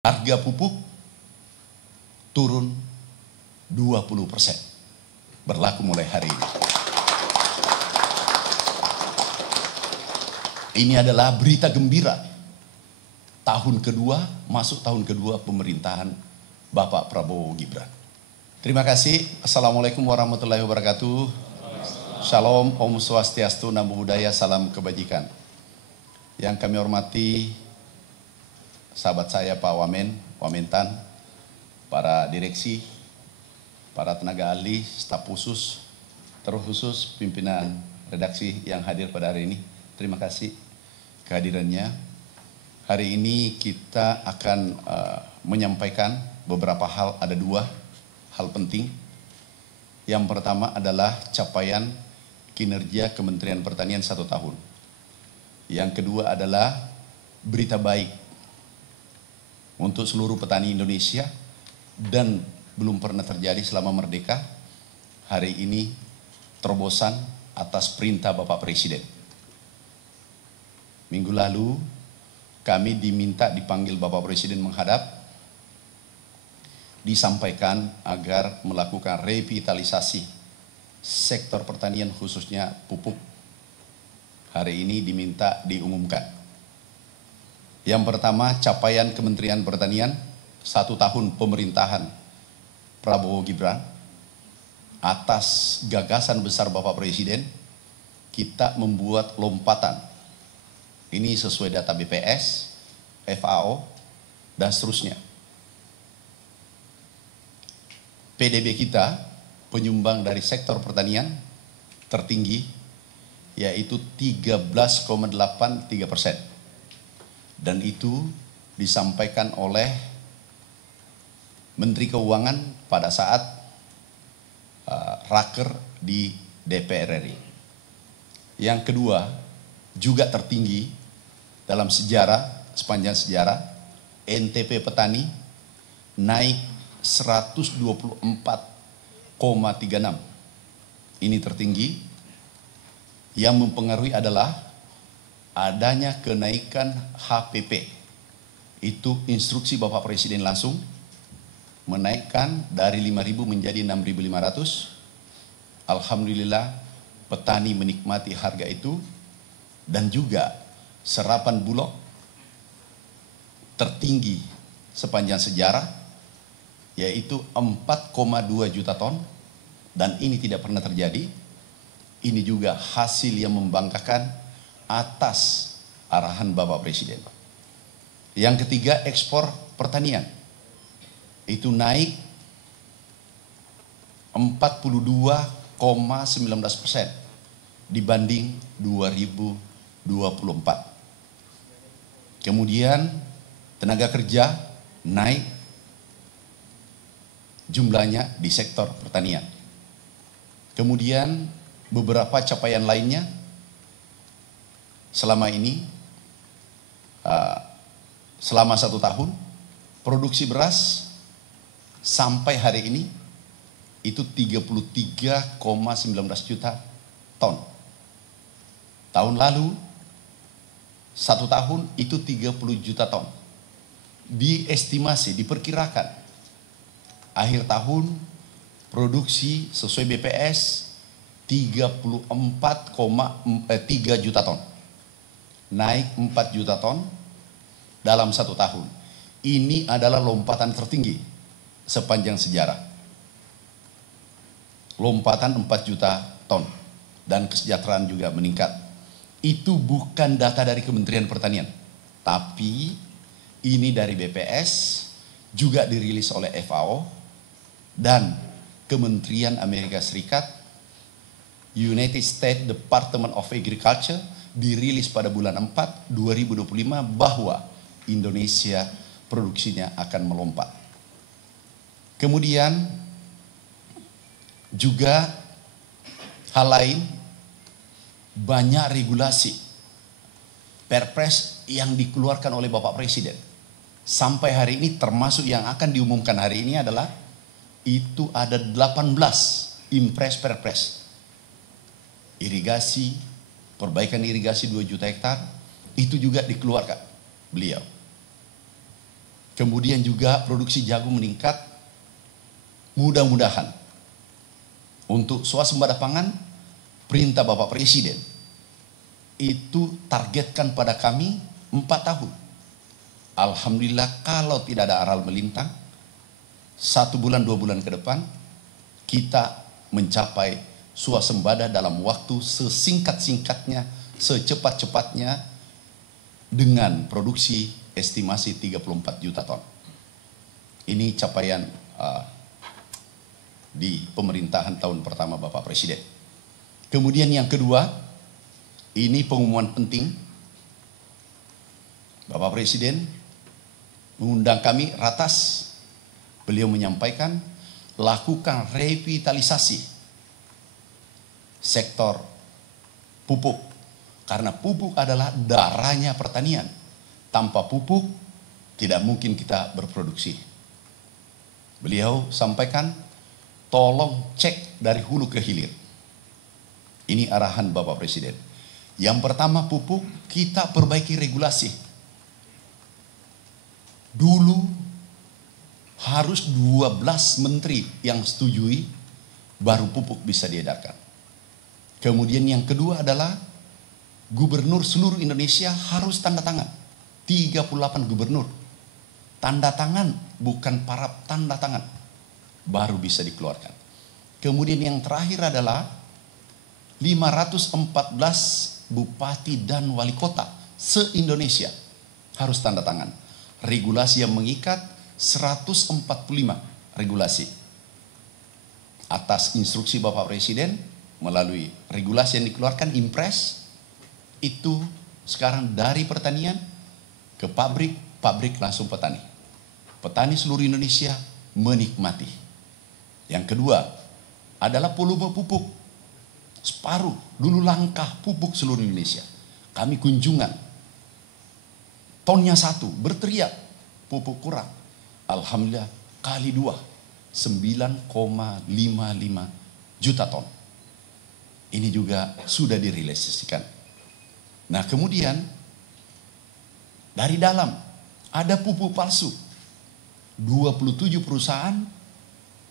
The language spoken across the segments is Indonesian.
Harga pupuk turun 20%. Berlaku mulai hari ini. Ini adalah berita gembira. Tahun kedua, masuk tahun kedua pemerintahan Bapak Prabowo Gibran. Terima kasih. Assalamualaikum warahmatullahi wabarakatuh. Shalom, Om Swastiastu, Namo Buddhaya, salam kebajikan. Yang kami hormati sahabat saya Pak Wamentan, para direksi, para tenaga ahli, staf khusus, terkhusus pimpinan redaksi yang hadir pada hari ini. Terima kasih kehadirannya. Hari ini kita akan menyampaikan beberapa hal, ada dua hal penting. Yang pertama adalah capaian kinerja Kementerian Pertanian 1 tahun. Yang kedua adalah berita baik untuk seluruh petani Indonesia dan belum pernah terjadi selama merdeka. Hari ini terobosan atas perintah Bapak Presiden. Minggu lalu kami diminta dipanggil Bapak Presiden menghadap, disampaikan agar melakukan revitalisasi sektor pertanian khususnya pupuk. Hari ini diminta diumumkan. Yang pertama, capaian Kementerian Pertanian 1 tahun pemerintahan Prabowo Gibran atas gagasan besar Bapak Presiden, kita membuat lompatan. Ini sesuai data BPS, FAO, dan seterusnya. PDB kita, penyumbang dari sektor pertanian tertinggi, yaitu 13,83%. Dan itu disampaikan oleh Menteri Keuangan pada saat raker di DPR RI. Yang kedua, juga tertinggi dalam sejarah, sepanjang sejarah, NTP petani naik 124,36. Ini tertinggi. Yang mempengaruhi adalah adanya kenaikan HPP. Itu instruksi Bapak Presiden langsung menaikkan dari 5.000 menjadi 6.500. Alhamdulillah petani menikmati harga itu, dan juga serapan bulog tertinggi sepanjang sejarah, yaitu 4,2 juta ton, dan ini tidak pernah terjadi. Ini juga hasil yang membanggakan atas arahan Bapak Presiden. Yang ketiga, ekspor pertanian itu naik 42,19% dibanding 2024. Kemudian tenaga kerja naik jumlahnya di sektor pertanian. Kemudian beberapa capaian lainnya selama ini, selama 1 tahun, produksi beras sampai hari ini itu 33,19 juta ton. Tahun lalu 1 tahun itu 30 juta ton. Diestimasi, diperkirakan akhir tahun produksi sesuai BPS 34,3 juta ton. Naik 4 juta ton dalam 1 tahun. Ini adalah lompatan tertinggi sepanjang sejarah. Lompatan 4 juta ton. Dan kesejahteraan juga meningkat. Itu bukan data dari Kementerian Pertanian, tapi ini dari BPS, juga dirilis oleh FAO dan Kementerian Amerika Serikat, United States Department of Agriculture, dirilis pada bulan 4 2025 bahwa Indonesia produksinya akan melompat. Kemudian juga hal lain, banyak regulasi Perpres yang dikeluarkan oleh Bapak Presiden. Sampai hari ini, termasuk yang akan diumumkan hari ini adalah itu ada 18 impres Perpres. Irigasi, perbaikan irigasi 2 juta hektar, itu juga dikeluarkan beliau. Kemudian juga produksi jagung meningkat. Mudah-mudahan untuk swasembada pangan, perintah Bapak Presiden itu targetkan pada kami 4 tahun. Alhamdulillah kalau tidak ada aral melintang, 1 bulan 2 bulan ke depan kita mencapai swasembada dalam waktu sesingkat-singkatnya, secepat-cepatnya dengan produksi estimasi 34 juta ton. Ini capaian di pemerintahan tahun pertama Bapak Presiden. Kemudian yang kedua, ini pengumuman penting. Bapak Presiden mengundang kami ratas. Beliau menyampaikan lakukan revitalisasi sektor pupuk. Karena pupuk adalah darahnya pertanian. Tanpa pupuk tidak mungkin kita berproduksi. Beliau sampaikan tolong cek dari hulu ke hilir. Ini arahan Bapak Presiden. Yang pertama pupuk, kita perbaiki regulasi. Dulu harus 12 menteri yang setujui baru pupuk bisa diedarkan. Kemudian yang kedua adalah gubernur seluruh Indonesia harus tanda tangan. 38 gubernur. Tanda tangan, bukan para tanda tangan. Baru bisa dikeluarkan. Kemudian yang terakhir adalah 514 bupati dan wali kota se-Indonesia harus tanda tangan. Regulasi yang mengikat 145 regulasi. Atas instruksi Bapak Presiden melalui regulasi yang dikeluarkan Impres itu sekarang dari pertanian ke pabrik, pabrik langsung petani. Petani seluruh Indonesia menikmati. Yang kedua adalah volume pupuk. Separuh, dulu langkah pupuk seluruh Indonesia. Kami kunjungan. Tonnya 1, berteriak pupuk kurang. Alhamdulillah kali 2, 9,55 juta ton. Ini juga sudah direalisasikan. Nah kemudian dari dalam ada pupuk palsu. 27 perusahaan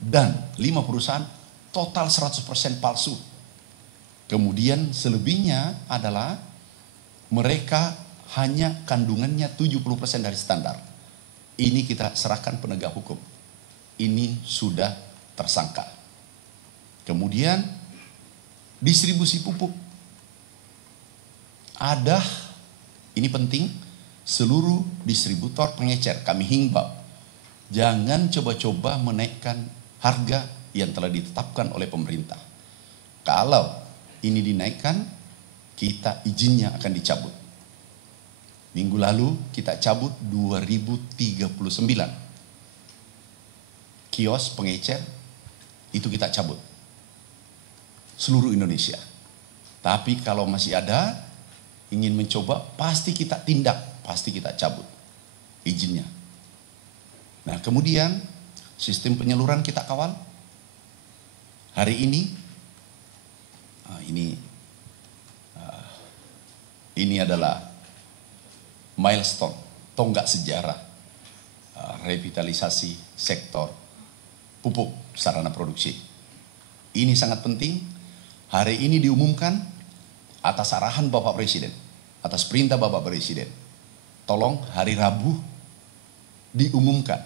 dan 5 perusahaan total 100% palsu. Kemudian selebihnya adalah mereka hanya kandungannya 70% dari standar. Ini kita serahkan penegak hukum. Ini sudah tersangka. Kemudian distribusi pupuk. Ada, ini penting, seluruh distributor pengecer kami himbau. Jangan coba-coba menaikkan harga yang telah ditetapkan oleh pemerintah. Kalau ini dinaikkan, kita izinnya akan dicabut. Minggu lalu kita cabut 2039 kios pengecer, itu kita cabut seluruh Indonesia. Tapi kalau masih ada ingin mencoba, pasti kita tindak, pasti kita cabut izinnya. Nah kemudian sistem penyaluran kita kawal. Hari ini ini adalah milestone, tonggak sejarah revitalisasi sektor pupuk sarana produksi. Ini sangat penting. Hari ini diumumkan atas arahan Bapak Presiden, atas perintah Bapak Presiden. Tolong hari Rabu diumumkan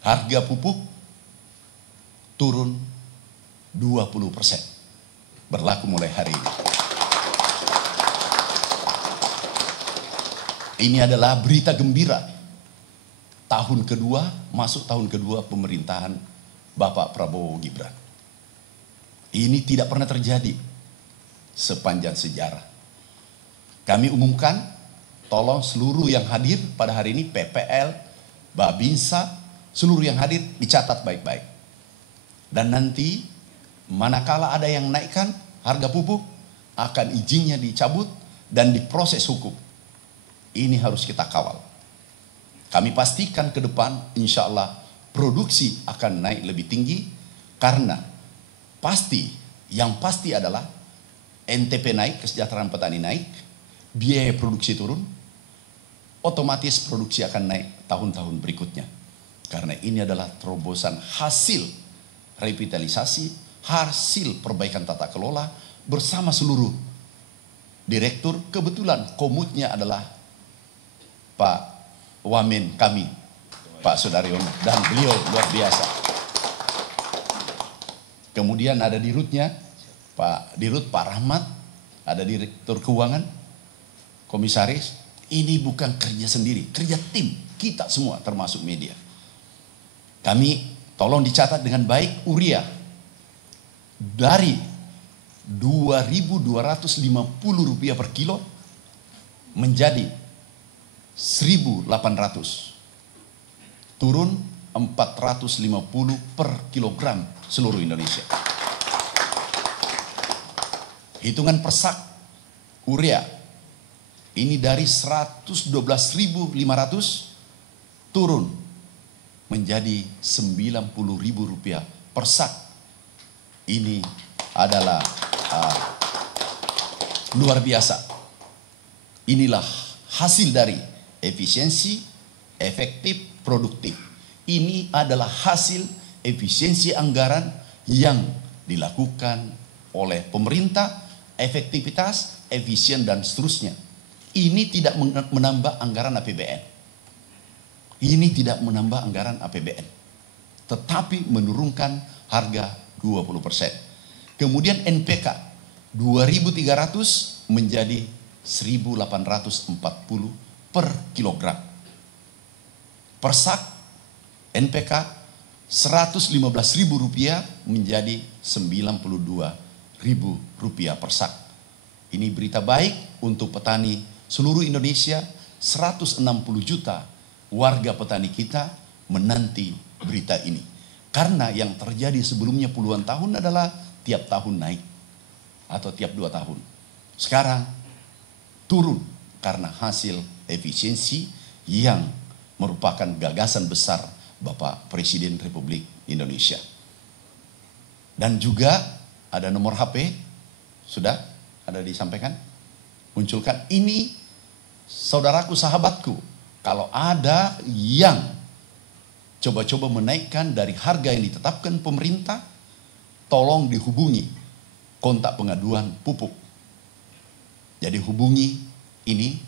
harga pupuk turun 20%. Berlaku mulai hari ini. Ini adalah berita gembira. Tahun kedua, masuk tahun kedua pemerintahan Bapak Prabowo Gibran. Ini tidak pernah terjadi sepanjang sejarah. Kami umumkan, tolong seluruh yang hadir pada hari ini, PPL, Babinsa, seluruh yang hadir dicatat baik-baik. Dan nanti, manakala ada yang naikkan harga pupuk, akan izinnya dicabut dan diproses hukum. Ini harus kita kawal. Kami pastikan ke depan insya Allah produksi akan naik lebih tinggi karena yang pasti adalah NTP naik, kesejahteraan petani naik, biaya produksi turun, otomatis produksi akan naik tahun-tahun berikutnya. Karena ini adalah terobosan hasil revitalisasi, hasil perbaikan tata kelola bersama seluruh direktur. Kebetulan komutnya adalah Pak Wamen kami, Pak Sudaryono, dan beliau luar biasa. Kemudian ada dirutnya, Pak Dirut, Pak Rahmat, ada direktur keuangan, komisaris. Ini bukan kerja sendiri, kerja tim, kita semua termasuk media. Kami tolong dicatat dengan baik, urea dari Rp2.250 per kilo menjadi 1.800, turun 450 per kilogram seluruh Indonesia. Hitungan persak urea ini dari 112.500 turun menjadi Rp90.000 per sak. Ini adalah luar biasa. Inilah hasil dari efisiensi, efektif, produktif. Ini adalah hasil efisiensi anggaran yang dilakukan oleh pemerintah, efektivitas, efisien, dan seterusnya. Ini tidak menambah anggaran APBN. Ini tidak menambah anggaran APBN. Tetapi menurunkan harga 20%. Kemudian NPK 2.300 menjadi 1.840 per kilogram. Persak NPK Rp115.000 menjadi Rp92.000 per sak. Ini berita baik untuk petani seluruh Indonesia. 160 juta warga petani kita menanti berita ini. Karena yang terjadi sebelumnya puluhan tahun adalah tiap tahun naik atau tiap 2 tahun. Sekarang turun karena hasil efisiensi yang merupakan gagasan besar Bapak Presiden Republik Indonesia. Dan juga ada nomor HP, sudah ada disampaikan, munculkan. Ini saudaraku, sahabatku, kalau ada yang coba-coba menaikkan dari harga yang ditetapkan pemerintah, tolong dihubungi kontak pengaduan pupuk. Jadi hubungi ini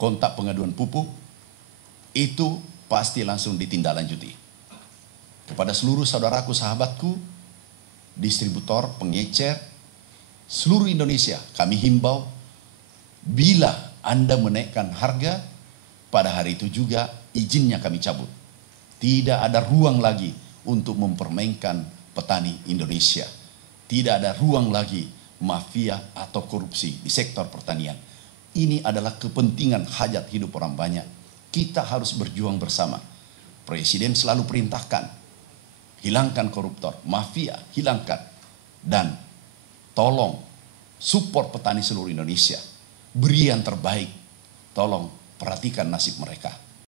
kontak pengaduan pupuk, itu pasti langsung ditindaklanjuti. Kepada seluruh saudaraku, sahabatku, distributor, pengecer, seluruh Indonesia, kami himbau, bila Anda menaikkan harga, pada hari itu juga izinnya kami cabut. Tidak ada ruang lagi untuk mempermainkan petani Indonesia. Tidak ada ruang lagi mafia atau korupsi di sektor pertanian. Ini adalah kepentingan hajat hidup orang banyak. Kita harus berjuang bersama. Presiden selalu perintahkan, hilangkan koruptor, mafia, hilangkan. Dan tolong support petani seluruh Indonesia. Beri yang terbaik. Tolong perhatikan nasib mereka.